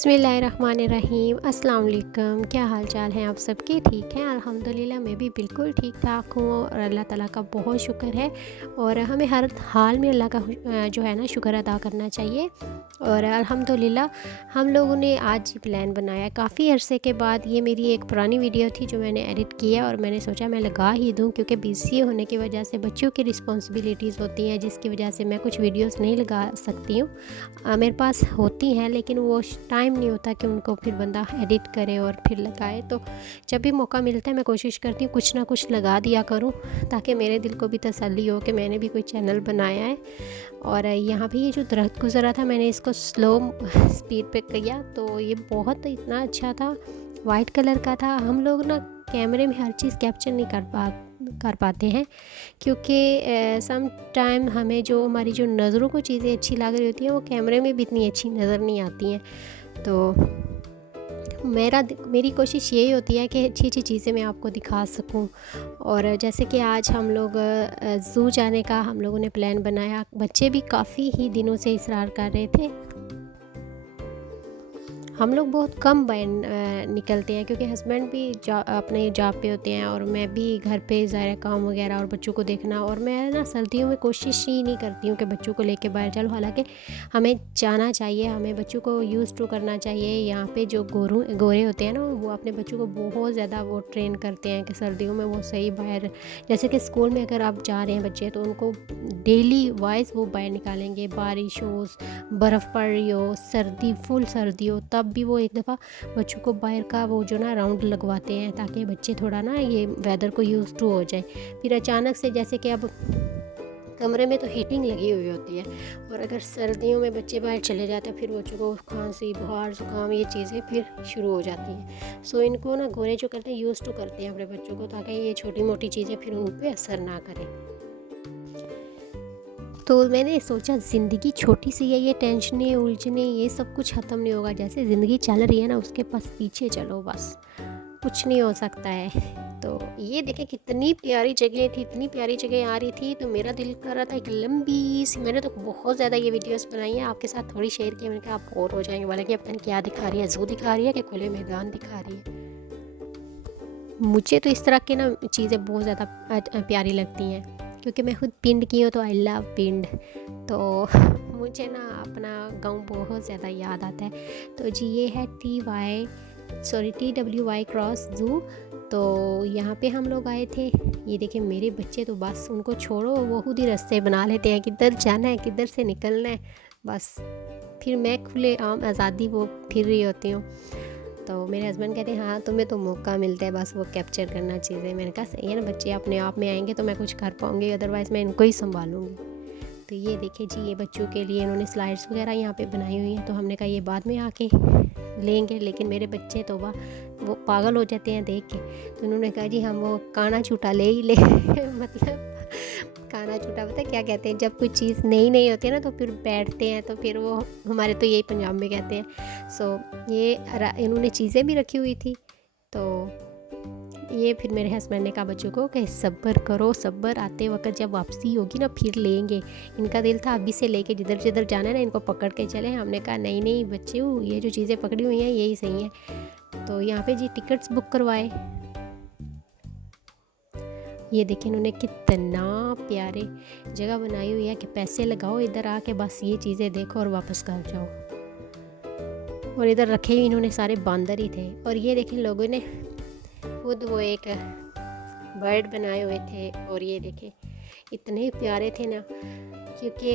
बिस्मिल्लाहिर्रहमानिर्रहीम। अस्सलाम वालेकुम। क्या हाल चाल हैं आप सबके? ठीक हैं अल्हम्दुलिल्लाह। मैं भी बिल्कुल ठीक ठाक हूँ और अल्लाह ताला का बहुत शुक्र है। और हमें हर हाल में अल्लाह का जो है ना शुक्र अदा करना चाहिए। और अल्हम्दुलिल्लाह हम लोगों ने आज प्लान बनाया काफ़ी अरसे के बाद। ये मेरी एक पुरानी वीडियो थी जो मैंने एडिट किया और मैंने सोचा मैं लगा ही दूँ, क्योंकि बिज़ी होने की वजह से बच्चों की रिस्पॉन्सिबिलिटीज़ होती हैं जिसकी वजह से मैं कुछ वीडियोस नहीं लगा सकती हूँ। मेरे पास होती हैं लेकिन वो टाइम नहीं होता कि उनको फिर बंदा एडिट करे और फिर लगाए। तो जब भी मौका मिलता है मैं कोशिश करती हूँ कुछ ना कुछ लगा दिया करूँ, ताकि मेरे दिल को भी तसल्ली हो कि मैंने भी कोई चैनल बनाया है। और यहाँ पे ये जो दरख्त गुजरा था मैंने इसको स्लो स्पीड पे किया, तो ये बहुत इतना अच्छा था, वाइट कलर का था। हम लोग ना कैमरे में हर चीज़ कैप्चर नहीं कर पाते हैं, क्योंकि सम टाइम हमें जो हमारी जो नज़रों को चीज़ें अच्छी लग रही होती हैं वो कैमरे में भी इतनी अच्छी नज़र नहीं आती हैं। तो मेरी कोशिश यही होती है कि अच्छी अच्छी चीज़ें मैं आपको दिखा सकूं। और जैसे कि आज हम लोग ज़ू जाने का हम लोगों ने प्लान बनाया। बच्चे भी काफ़ी ही दिनों से इसरार कर रहे थे। हम लोग बहुत कम निकलते हैं, क्योंकि हस्बैंड भी अपने जॉब पे होते हैं और मैं भी घर पे ज़ाहिर काम वगैरह और बच्चों को देखना। और मैं ना सर्दियों में कोशिश ही नहीं करती हूँ कि बच्चों को लेके बाहर चलो, हालांकि हमें जाना चाहिए, हमें बच्चों को यूज़ टू करना चाहिए। यहाँ पे जो गोरे होते हैं ना वो अपने बच्चों को बहुत ज़्यादा वो ट्रेन करते हैं कि सर्दियों में वो सही बाहर, जैसे कि स्कूल में अगर आप जा रहे हैं बच्चे तो उनको डेली वाइज वो बाहर निकालेंगे, बारिश हो, बर्फ़ पड़ रही हो, सर्दी फुल सर्दी हो, तब भी वो एक दफ़ा बच्चों को बाहर का वो जो ना राउंड लगवाते हैं, ताकि बच्चे थोड़ा ना ये वेदर को यूज़ टू हो जाए। फिर अचानक से जैसे कि अब कमरे में तो हीटिंग लगी हुई होती है, और अगर सर्दियों में बच्चे बाहर चले जाते हैं फिर बच्चों को खांसी बुखार ज़ुकाम ये चीज़ें फिर शुरू हो जाती हैं। सो इनको ना गोरे जो करते हैं यूज़ टू करते हैं अपने बच्चों को, ताकि ये छोटी मोटी चीज़ें फिर उन पर असर ना करें। तो मैंने सोचा ज़िंदगी छोटी सी है, ये टेंशनें उलझने ये सब कुछ ख़त्म नहीं होगा। जैसे ज़िंदगी चल रही है ना उसके पास पीछे चलो, बस कुछ नहीं हो सकता है। तो ये देखें कितनी प्यारी जगह थी, इतनी प्यारी जगह आ रही थी, तो मेरा दिल कर रहा था एक लंबी सी, मैंने तो बहुत ज़्यादा ये वीडियोस बनाई हैं आपके साथ थोड़ी शेयर की। मैंने कहा आप बोर हो जाएंगे, वाला कि पता नहीं क्या दिखा रही है, ज़ू दिखा रही है कि खुले मैदान दिखा रही है। मुझे तो इस तरह की ना चीज़ें बहुत ज़्यादा प्यारी लगती हैं, क्योंकि मैं खुद पिंड की हूँ, तो आई लव पिंड। तो मुझे ना अपना गांव बहुत ज़्यादा याद आता है। तो जी ये है TWY क्रॉस ज़ू। तो यहाँ पे हम लोग आए थे। ये देखें मेरे बच्चे तो बस उनको छोड़ो, वो खुद ही रास्ते बना लेते हैं, किधर जाना है किधर से निकलना है बस। फिर मैं खुले आम आज़ादी वो फिर रही होती हूँ। तो मेरे हस्बैंड कहते हैं हाँ तुम्हें तो मौका मिलता है बस वो कैप्चर करना चीज़ें। मैंने कहा सही है ना, बच्चे अपने आप में आएंगे तो मैं कुछ कर पाऊँगी, अदरवाइज़ मैं इनको ही संभालूँगी। तो ये देखिए जी, ये बच्चों के लिए इन्होंने स्लाइड्स वगैरह यहाँ पे बनाई हुई हैं। तो हमने कहा ये बाद में आके लेंगे, लेकिन मेरे बच्चे तो वो पागल हो जाते हैं देख के। तो उन्होंने कहा जी हम वो काना छूटा ले ही ले मतलब काना छूटा पता है क्या कहते हैं, जब कोई चीज़ नई होती है ना तो फिर बैठते हैं, तो फिर वो हमारे तो यही पंजाब में कहते हैं। सो ये इन्होंने चीज़ें भी रखी हुई थी। तो ये फिर मेरे हस्बैंड ने कहा बच्चों को कि सब्र करो, सब्र आते वक्त जब वापसी होगी ना फिर लेंगे। इनका दिल था अभी से लेके जिधर जिधर जाना है ना इनको पकड़ के चले। हमने कहा नहीं नहीं बच्चों, ये जो चीज़ें पकड़ी हुई हैं यही सही है। तो यहाँ पे जी टिकट्स बुक करवाए। ये देखिए इन्होंने कितना प्यारे जगह बनाई हुई है कि पैसे लगाओ इधर आके बस ये चीज़ें देखो और वापस घर जाओ। और इधर रखे हुए इन्होंने सारे बांदर ही थे। और ये देखें लोगों ने खुद वो एक बर्ड बनाए हुए थे, और ये देखें इतने प्यारे थे ना, क्योंकि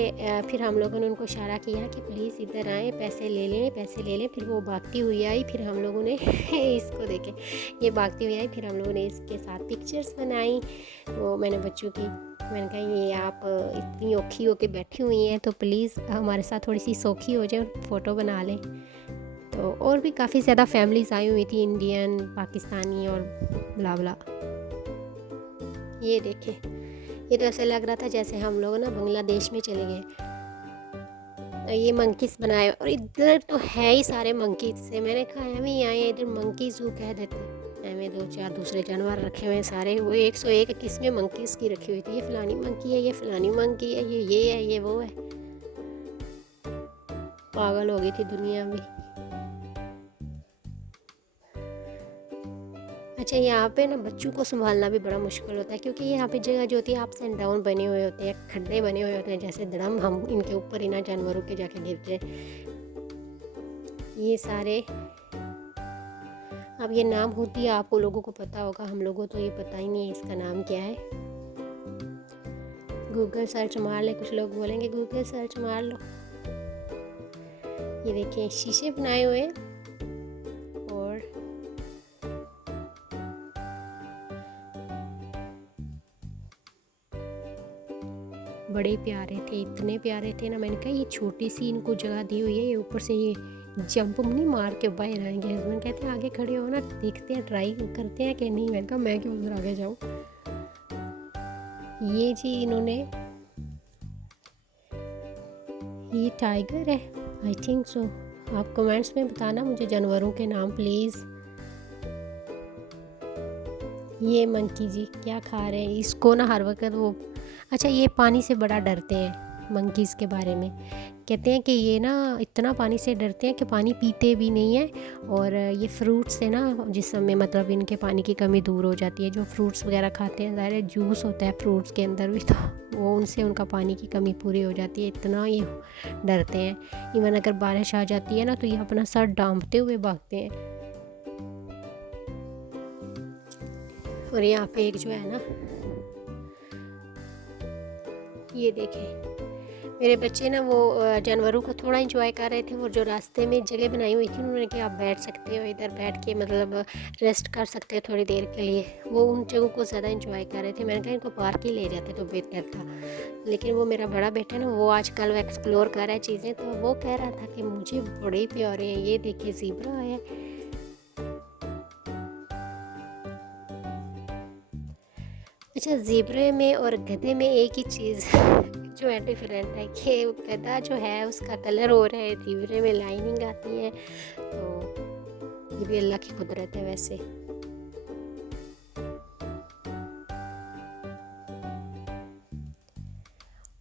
फिर हम लोगों ने उनको इशारा किया कि प्लीज़ इधर आएँ, पैसे ले लें। फिर वो भागती हुई आई, फिर हम लोगों ने इसको देखे ये भागती हुई आई, फिर हम लोगों ने इसके साथ पिक्चर्स बनाई। वो मैंने बच्चों की मैंने कहा ये आप इतनी औखी होके बैठी हुई हैं तो प्लीज़ हमारे साथ थोड़ी सी सौखी हो जाए और फ़ोटो बना लें। तो और भी काफ़ी ज़्यादा फैमिलीज़ आई हुई थी, इंडियन पाकिस्तानी और ब्ला ब्ला। ये देखें ये तो ऐसा लग रहा था जैसे हम लोग ना बांग्लादेश में चले गए। ये मंकीज़ बनाए, और इधर तो है ही सारे मंकीज़ से। मैंने कहा हमें आए इधर मंकी ज़ू कह देते हैं, हमें 2-4 दूसरे जानवर रखे हुए हैं सारे। वो 101 किस्में मंकीज़ की रखी हुई थी, ये फ़लानी मंकी है, ये फ़लानी मंकी है, ये है, ये वो है। पागल हो गई थी दुनिया भी। अच्छा, यहाँ पे ना बच्चों को संभालना भी बड़ा मुश्किल होता है, क्योंकि यहाँ पे जगह जो होती है अप्स एंड डाउन बने हुए होते हैं, खड्डे बने हुए होते हैं, जैसे धड़म हम इनके ऊपर ही ना जानवरों के जाके गिर जाए। ये सारे, अब ये नाम होती है, आपको लोगों को पता होगा, हम लोगों तो ये पता ही नहीं है इसका नाम क्या है। गूगल सर्च मार ले, कुछ लोग बोलेंगे गूगल सर्च मार लो। ये देखिए शीशे बनाए हुए हैं और बड़े प्यारे थे, इतने प्यारे थे ना। मैंने कहा ये छोटी सी इनको जगह दी हुई है, ये ऊपर से ये जंप नहीं मार के बाहर आएंगे। हस्बैंड कहते हैं आगे खड़े हो ना, देखते हैं ट्राई करते हैं कि नहीं। मैंने कहा मैं क्यों उधर आगे जाऊँ। ये जी इन्होंने, ये टाइगर है आई थिंक सो। आप कमेंट्स में बताना मुझे जानवरों के नाम प्लीज़। ये मंकी जी क्या खा रहे हैं, इसको ना हर वक्त वो, अच्छा ये पानी से बड़ा डरते हैं मंकीज़ के बारे में। कहते हैं कि ये ना इतना पानी से डरते हैं कि पानी पीते भी नहीं है। और ये फ्रूट्स से ना जिसम में मतलब इनके पानी की कमी दूर हो जाती है। जो फ्रूट्स वगैरह खाते हैं, ज़ाहिर जूस होता है फ्रूट्स के अंदर भी, तो वो उनसे उनका पानी की कमी पूरी हो जाती है। इतना ये डरते हैं। इवन अगर बारिश आ जाती है ना तो ये अपना सर डांपते हुए भागते हैं। और यहाँ पे एक जो है ना, ये देखें मेरे बच्चे ना वो जानवरों को थोड़ा इंजॉय कर रहे थे। वो जो रास्ते में जगह बनाई हुई थी, उन्होंने कहा आप बैठ सकते हो इधर, बैठ के मतलब रेस्ट कर सकते हो थोड़ी देर के लिए। वो उन जगहों को ज़्यादा इंजॉय कर रहे थे। मैंने कहा इनको पार्क ही ले जाते तो बेहतर था। लेकिन वो मेरा बड़ा बेटा ना, वो आजकल वो एक्सप्लोर कर रहा है चीज़ें, तो वो कह रहा था कि मुझे बड़े प्यारे हैं। ये देखिए ज़ीब्रा है। अच्छा, ज़ेब्रे में और गधे में एक ही चीज़ जो है डिफरेंट है कि गधा जो है उसका कलर हो रहा है, ज़ेब्रे में लाइनिंग आती है। तो ये भी अल्लाह की कुदरत है वैसे।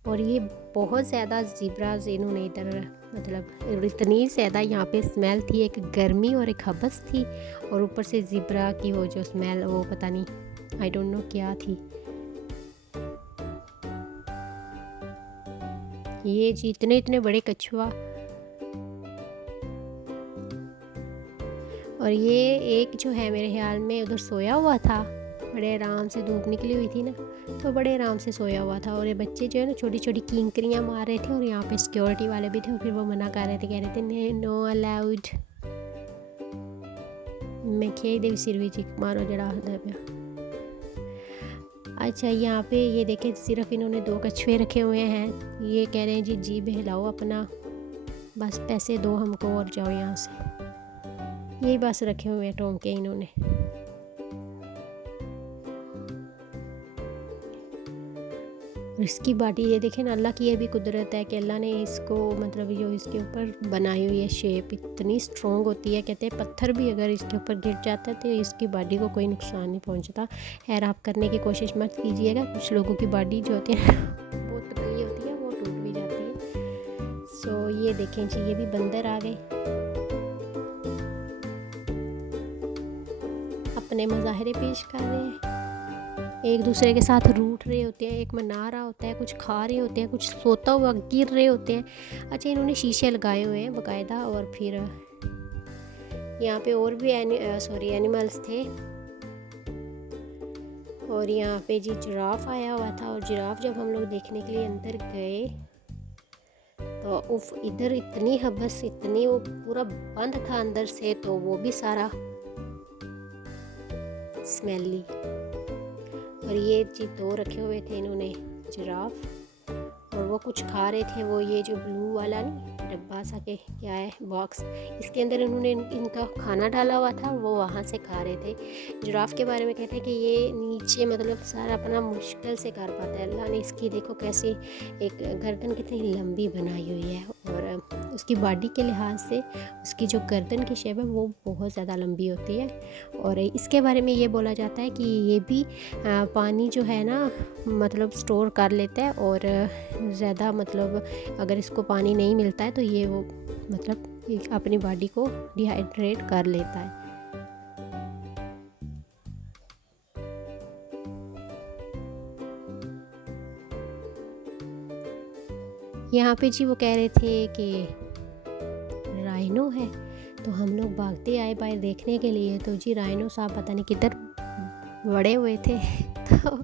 और ये बहुत ज़्यादा ज़ेब्राज़ इन्होंने इधर, मतलब इतनी ज़्यादा यहाँ पे स्मेल थी, एक गर्मी और एक हबस थी, और ऊपर से ज़ेब्रा की वो जो स्मेल, वो पता नहीं आई डोंट नो क्या थी। ये जी इतने इतने बड़े कछुआ। और ये एक जो है मेरे ख्याल में उधर सोया हुआ था, बड़े आराम से, धूप निकली हुई थी ना तो बड़े आराम से सोया हुआ था। और ये बच्चे जो है ना छोटी छोटी कींकरियाँ मार रहे थे, और यहाँ पे सिक्योरिटी वाले भी थे, और फिर वो मना कर रहे थे, कह रहे थे नो अलाउड। मैं खे दे सिर भी चिक मारो जरा हदा पे। अच्छा, यहाँ पे ये देखें सिर्फ इन्होंने 2 कछुए रखे हुए हैं। ये कह रहे हैं जी जी बहलाओ अपना, बस पैसे दो हमको और जाओ यहाँ से। यही बस रखे हुए हैं टोंके इन्होंने। इसकी बाटी ये देखें ना, अल्लाह की ये भी कुदरत है कि अल्लाह ने इसको, मतलब जो इसके ऊपर बनाई हुई है शेप, इतनी स्ट्रॉन्ग होती है। कहते हैं पत्थर भी अगर इसके ऊपर गिर जाता है तो इसकी बॉडी को कोई नुकसान नहीं पहुंचता। खैर आप करने की कोशिश मत कीजिएगा, कुछ लोगों की बॉडी जो होती है बहुत पतली होती है, वो टूट भी जाती है। सो ये देखें जी, ये भी बंदर आ गए, अपने मुजाहरे पेश कर रहे हैं, एक दूसरे के साथ रूठ रहे होते हैं, एक मना रहा होता है, कुछ खा रहे होते हैं, कुछ सोता हुआ गिर रहे होते हैं। अच्छा, इन्होंने शीशे लगाए हुए हैं बाकायदा। और फिर यहाँ पे और भी एनिमल्स थे। और यहाँ पे जी जिराफ आया हुआ था, और जिराफ जब हम लोग देखने के लिए अंदर गए तो उफ, इधर इतनी हबस, इतनी, वो पूरा बंद था अंदर से, तो वो भी सारा स्मेली। और ये जी 2 रखे हुए थे इन्होंने जिराफ, और वो कुछ खा रहे थे। वो ये जो ब्लू वाला नहीं डब्बा सा के क्या है बॉक्स, इसके अंदर इन्होंने इनका खाना डाला हुआ था, वो वहाँ से खा रहे थे। जिराफ के बारे में कहते हैं कि ये नीचे मतलब सारा अपना मुश्किल से कर पाता है। अल्लाह ने इसकी देखो कैसे एक गर्दन कितनी लंबी बनाई हुई है, और उसकी बॉडी के लिहाज से उसकी जो गर्दन की शेप है वो बहुत ज़्यादा लंबी होती है। और इसके बारे में ये बोला जाता है कि ये भी पानी जो है ना मतलब स्टोर कर लेता है, और ज़्यादा मतलब अगर इसको पानी नहीं मिलता है तो ये वो मतलब अपनी बॉडी को डिहाइड्रेट कर लेता है। यहाँ पे जी वो कह रहे थे कि राइनो है, तो हम लोग भागते आए बाहर देखने के लिए। तो जी राइनो साहब पता नहीं किधर बड़े हुए थे तो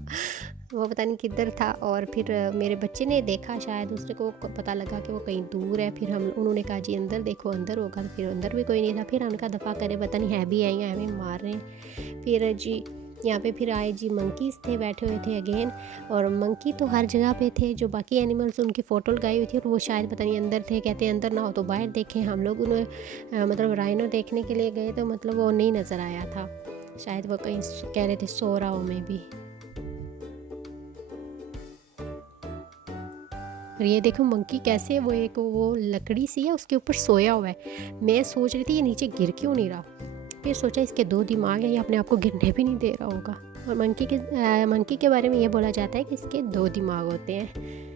वो पता नहीं किधर था। और फिर मेरे बच्चे ने देखा, शायद उसने को पता लगा कि वो कहीं दूर है। फिर उन्होंने कहा जी अंदर देखो, अंदर होगा। तो फिर अंदर भी कोई नहीं था। फिर हमने कहा दफ़ा करे, पता नहीं है भी आई हैं, हमें मार रहे हैं। फिर जी यहाँ पे फिर आए जी मंकीज़ थे, बैठे हुए थे अगेन। और मंकी तो हर जगह पे थे, जो बाकी एनिमल्स उनकी फ़ोटो लगाई हुई थी, और वो शायद पता नहीं अंदर थे। कहते हैं अंदर ना हो तो बाहर देखें। हम लोग उन्हें मतलब राइनो देखने के लिए गए तो मतलब वो नहीं नज़र आया था, शायद वो कहीं कह रहे थे सो रहा हो में भी। और ये देखो मंकी कैसे वो लकड़ी सी है उसके ऊपर सोया हुआ है। मैं सोच रही थी ये नीचे गिर क्यों नहीं रहा। फिर सोचा इसके 2 दिमाग हैं, ये अपने आप को गिरने भी नहीं दे रहा होगा। और मंकी के बारे में ये बोला जाता है कि इसके 2 दिमाग होते हैं।